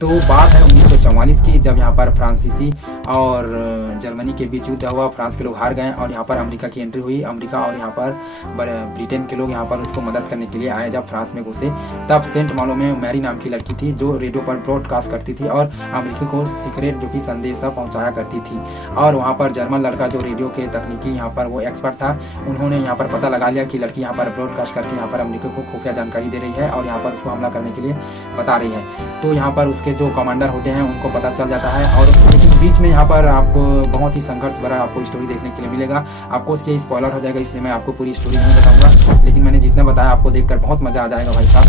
तो बात है 1944 की, जब यहाँ पर फ्रांसीसी और जर्मनी के बीच युद्ध हुआ। फ्रांस के लोग हार गए और यहाँ पर अमेरिका की एंट्री हुई। अमेरिका और यहाँ पर ब्रिटेन के लोग यहाँ पर उसको मदद करने के लिए आए। जब फ्रांस में घुसे तब सेंट मालो में मैरी नाम की लड़की थी जो रेडियो पर ब्रॉडकास्ट करती थी और अमेरिका को सीक्रेट जो कि संदेशा पहुँचाया करती थी। और वहाँ पर जर्मन लड़का जो रेडियो के तकनीकी यहाँ पर वो एक्सपर्ट था, उन्होंने यहाँ पर पता लगा लिया कि लड़की यहाँ पर ब्रॉडकास्ट करके यहाँ पर अमेरिका को खुफिया जानकारी दे रही है और यहाँ पर उसको हमला करने के लिए बता रही है। तो यहाँ पर उसके जो कमांडर होते हैं उनको पता चल जाता है। और लेकिन बीच में यहाँ पर आपको बहुत ही संघर्ष भरा आपको स्टोरी देखने के लिए मिलेगा। आपको ये स्पॉइलर हो जाएगा, इसलिए मैं आपको पूरी स्टोरी नहीं बताऊंगा, लेकिन मैंने जितना बताया आपको देखकर बहुत मजा आ जाएगा भाई साहब।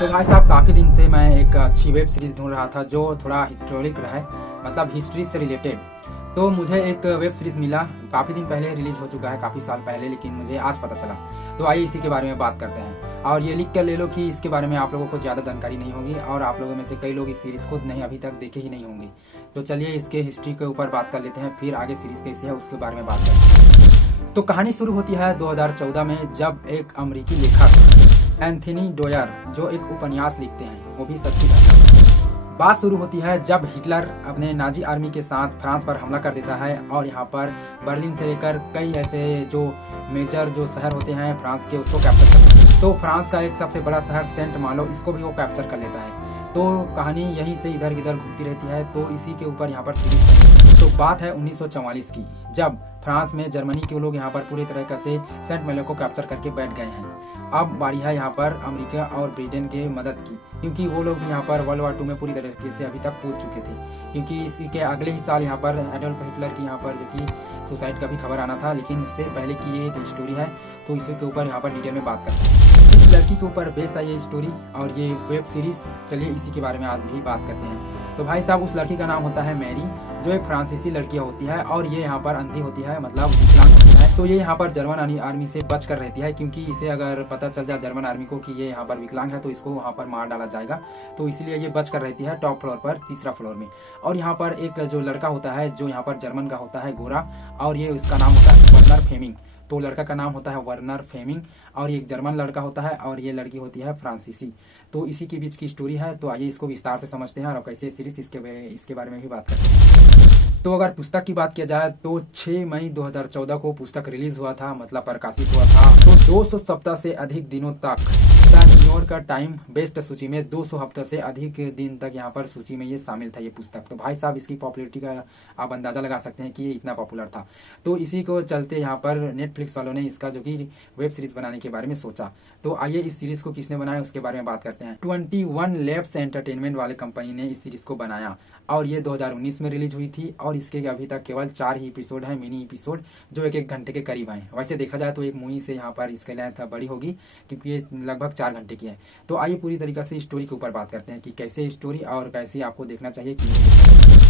तो भाई साहब, काफ़ी दिन से मैं एक अच्छी वेब सीरीज़ ढूंढ रहा था जो थोड़ा हिस्टोरिक रहे, मतलब हिस्ट्री से रिलेटेड। तो मुझे एक वेब सीरीज़ मिला, काफ़ी दिन पहले रिलीज हो चुका है, काफ़ी साल पहले, लेकिन मुझे आज पता चला। तो आइए इसी के बारे में बात करते हैं। और ये लिख कर ले लो कि इसके बारे में आप लोगों को ज़्यादा जानकारी नहीं होगी और आप लोगों में से कई लोग इस सीरीज़ को नहीं अभी तक देखे ही नहीं होंगे। तो चलिए इसके हिस्ट्री के ऊपर बात कर लेते हैं, फिर आगे सीरीज़ कैसी है उसके बारे में बात करते हैं। तो कहानी शुरू होती है 2014 में, जब एक अमेरिकी लेखक एंथनी डोयर जो एक उपन्यास लिखते हैं, वो भी सच्ची घटना। बात शुरू होती है जब हिटलर अपने नाजी आर्मी के साथ फ्रांस पर हमला कर देता है और यहाँ पर बर्लिन से लेकर कई ऐसे जो मेजर जो शहर होते हैं फ्रांस के, उसको कैप्चर करते हैं। तो फ्रांस का एक सबसे बड़ा शहर सेंट मालो, इसको भी वो कैप्चर कर लेता है। तो कहानी यहीं से इधर उधर घूमती रहती है। तो इसी के ऊपर यहाँ पर सीरीज बनी। तो बात है 1944 की, जब फ्रांस में जर्मनी के लोग यहाँ पर पूरी तरह से सेंट मालो को कैप्चर करके बैठ गए हैं। अब बारी है यहाँ पर अमेरिका और ब्रिटेन के मदद की, क्योंकि वो लोग यहाँ पर वर्ल्ड वार 2 में पूरी तरीके से अभी तक कूद चुके थे। क्योंकि इसके अगले ही साल यहाँ पर एडोल्फ हिटलर की यहाँ पर जो कि सुसाइड का भी खबर आना था, लेकिन इससे पहले की ये एक स्टोरी है। तो इसी के ऊपर यहाँ पर डिटेल में बात करते हैं। इस लड़की के ऊपर बेस है ये स्टोरी और ये वेब सीरीज। चलिए इसी के बारे में आज भी बात करते हैं। तो भाई साहब, उस लड़की का नाम होता है मैरी, जो एक फ्रांसीसी लड़की होती है और ये यहाँ पर अंधी होती है, मतलब विकलांग होती है। तो ये यहाँ पर जर्मन आर्मी से बच कर रहती है, क्योंकि इसे अगर पता चल जाए जर्मन आर्मी को कि ये यहाँ पर विकलांग है तो इसको वहाँ पर मार डाला जाएगा। तो इसलिए ये बच कर रहती है टॉप फ्लोर पर, तीसरा फ्लोर में। और यहाँ पर एक जो लड़का होता है जो यहाँ पर जर्मन का होता है, गोरा, और ये उसका नाम होता है वर्नर फेमिंग। तो लड़का का नाम होता है वर्नर फेमिंग और एक जर्मन लड़का होता है और ये लड़की होती है फ्रांसीसी। तो इसी के बीच की स्टोरी है। तो आइए इसको विस्तार से समझते हैं और कैसे सीरीज इसके बारे में भी बात करते हैं। तो अगर पुस्तक की बात किया जाए तो 6 मई 2014 को पुस्तक रिलीज हुआ था, मतलब प्रकाशित हुआ था। तो 200 सप्ताह से अधिक दिनों तक द न्यूयॉर्क टाइम बेस्ट सूची में 200 हफ्ते से अधिक दिन तक यहाँ पर सूची में ये शामिल था ये पुस्तक। तो भाई साहब, इसकी पॉपुलैरिटी का आप अंदाजा लगा सकते हैं कि ये इतना पॉपुलर था। तो इसी को चलते यहाँ पर नेटफ्लिक्स वालों ने इसका जो कि वेब सीरीज बनाने के बारे में सोचा। तो आइए इस सीरीज को किसने बनाया उसके बारे में बात करते हैं। 21 लैब्स एंटरटेनमेंट वाले कंपनी ने इस सीरीज को बनाया और ये 2019 में रिलीज हुई थी। और इसके अभी तक केवल 4 ही एपिसोड है, मिनी एपिसोड, जो 1-1 घंटे के करीब हैं। वैसे देखा जाए तो एक मूवी से यहाँ पर इसके लेंथ बड़ी होगी, क्योंकि ये लगभग 4 घंटे की है। तो आइए पूरी तरीके से स्टोरी के ऊपर बात करते हैं कि कैसे स्टोरी और कैसे आपको देखना चाहिए कि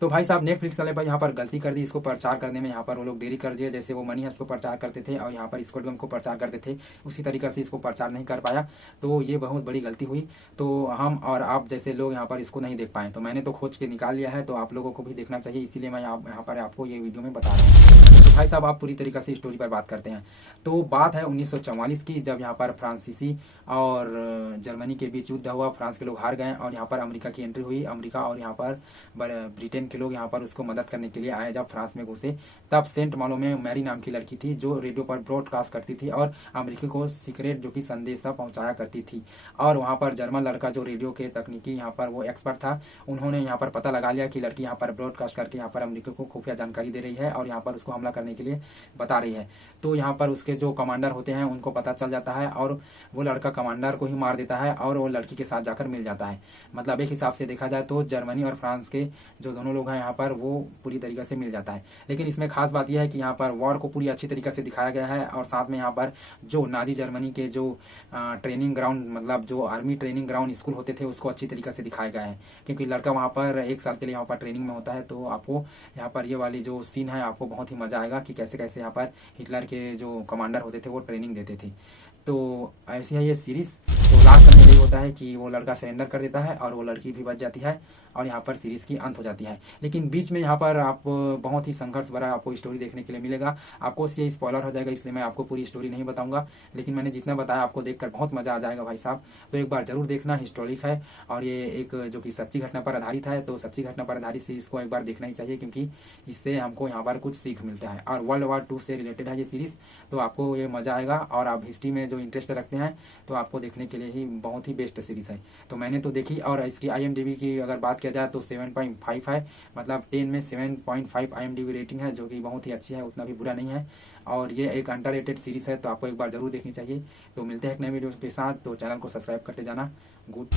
तो भाई साहब, नेटफ्लिक्स वाले पर यहाँ पर गलती कर दी, इसको प्रचार करने में यहाँ पर वो लोग देरी कर दिए। जैसे वो मनी हस्ट को प्रचार करते थे और यहाँ पर स्क्विड गेम को प्रचार करते थे, उसी तरीके से इसको प्रचार नहीं कर पाया। तो ये बहुत बड़ी गलती हुई। तो हम और आप जैसे लोग यहाँ पर इसको नहीं देख पाए। तो मैंने तो खोज के निकाल लिया है, तो आप लोगों को भी देखना चाहिए, इसीलिए मैं यहाँ पर आपको ये वीडियो में बता रहा हूँ। तो भाई साहब, आप पूरी तरीके से स्टोरी पर बात करते हैं। तो बात है 1944 की, जब यहाँ पर फ्रांसीसी और जर्मनी के बीच युद्ध हुआ। फ्रांस के लोग हार गए और यहाँ पर अमेरिका की एंट्री हुई। अमेरिका और यहाँ पर ब्रिटेन के लोग यहाँ पर उसको मदद करने के लिए आए। जब फ्रांस में घुसे तब सेंट मालो में मैरी नाम की लड़की थी जो रेडियो पर ब्रॉडकास्ट करती थी और अमेरिका को सीक्रेट जो कि संदेशा पहुंचाया करती थी। और वहाँ पर जर्मन लड़का जो रेडियो के तकनीकी यहाँ पर वो एक्सपर्ट था, उन्होंने यहाँ पर पता लगा लिया कि लड़की यहाँ पर ब्रॉडकास्ट करके यहाँ पर अमेरिका को खुफिया जानकारी दे रही है और यहाँ पर उसको हमला करने के लिए बता रही है। तो यहाँ पर उसके जो कमांडर होते हैं उनको पता चल जाता है और वो लड़का कमांडर को ही मार देता है और वो लड़की के साथ जाकर मिल जाता है। मतलब एक हिसाब से देखा जाए तो जर्मनी और फ्रांस के जो दोनों लोग हैं यहाँ पर वो पूरी तरीके से मिल जाता है। लेकिन इसमें खास बात यह है कि यहाँ पर वॉर को पूरी अच्छी तरीके से दिखाया गया है और साथ में यहाँ पर जो नाजी जर्मनी के जो ट्रेनिंग ग्राउंड, मतलब जो आर्मी ट्रेनिंग ग्राउंड स्कूल होते थे, उसको अच्छी तरीके से दिखाया गया है। क्योंकि लड़का वहाँ पर 1 साल के लिए यहाँ पर ट्रेनिंग में होता है। तो आपको यहाँ पर ये वाली जो सीन है आपको बहुत ही मजा आएगा कि कैसे कैसे यहाँ पर हिटलर के जो कमांडर होते थे वो ट्रेनिंग देते थे। तो ऐसी है ये सीरीज। तो लास्ट में यही होता है कि वो लड़का सरेंडर कर देता है और वो लड़की भी बच जाती है और यहाँ पर सीरीज़ की अंत हो जाती है। लेकिन बीच में यहाँ पर आप बहुत ही संघर्ष भरा आपको स्टोरी देखने के लिए मिलेगा। आपको ये स्पॉइलर हो जाएगा, इसलिए मैं आपको पूरी स्टोरी नहीं बताऊंगा, लेकिन मैंने जितना बताया आपको देखकर बहुत मज़ा आ जाएगा भाई साहब। तो एक बार जरूर देखना, हिस्टोरिक है और ये एक जो कि सच्ची घटना पर आधारित है, तो सच्ची घटना पर आधारित सीरीज़ को एक बार देखना ही चाहिए, क्योंकि इससे हमको यहाँ पर कुछ सीख मिलता है और वर्ल्ड वॉर 2 से रिलेटेड है ये सीरीज़। तो आपको ये मज़ा आएगा और आप हिस्ट्री में जो इंटरेस्ट रखते हैं तो आपको देखने के लिए ही बहुत ही बेस्ट सीरीज़ है। तो मैंने तो देखी, और इसकी IMDb की अगर बात किया जाए तो 7.5 है, मतलब 10 में 7.5 IMDb रेटिंग है, जो कि बहुत ही अच्छी है, उतना भी बुरा नहीं है। और ये एक अंडररेटेड सीरीज़ है, तो आपको एक बार जरूर देखनी चाहिए। तो मिलते हैं एक नए वीडियो के साथ, तो चैनल को सब्सक्राइब करते जाना। गुड।